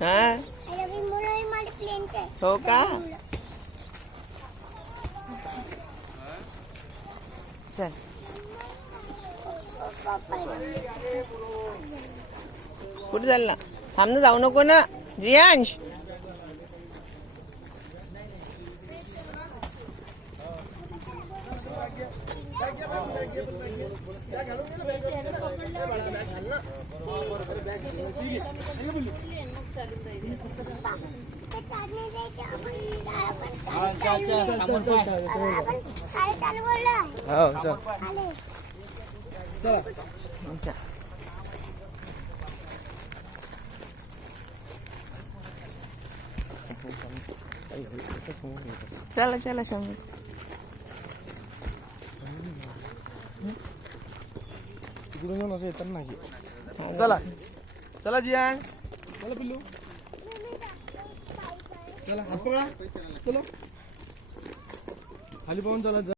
हा हो का. चल कुठे चालला. थांब ना, जाऊ नको ना जियांश. चला चला समोर. तिकडून जाऊन असं येतात नाही. चला चला जियान, चला पिल्लू, चला हात पकडा, चला खाली पाहून चला.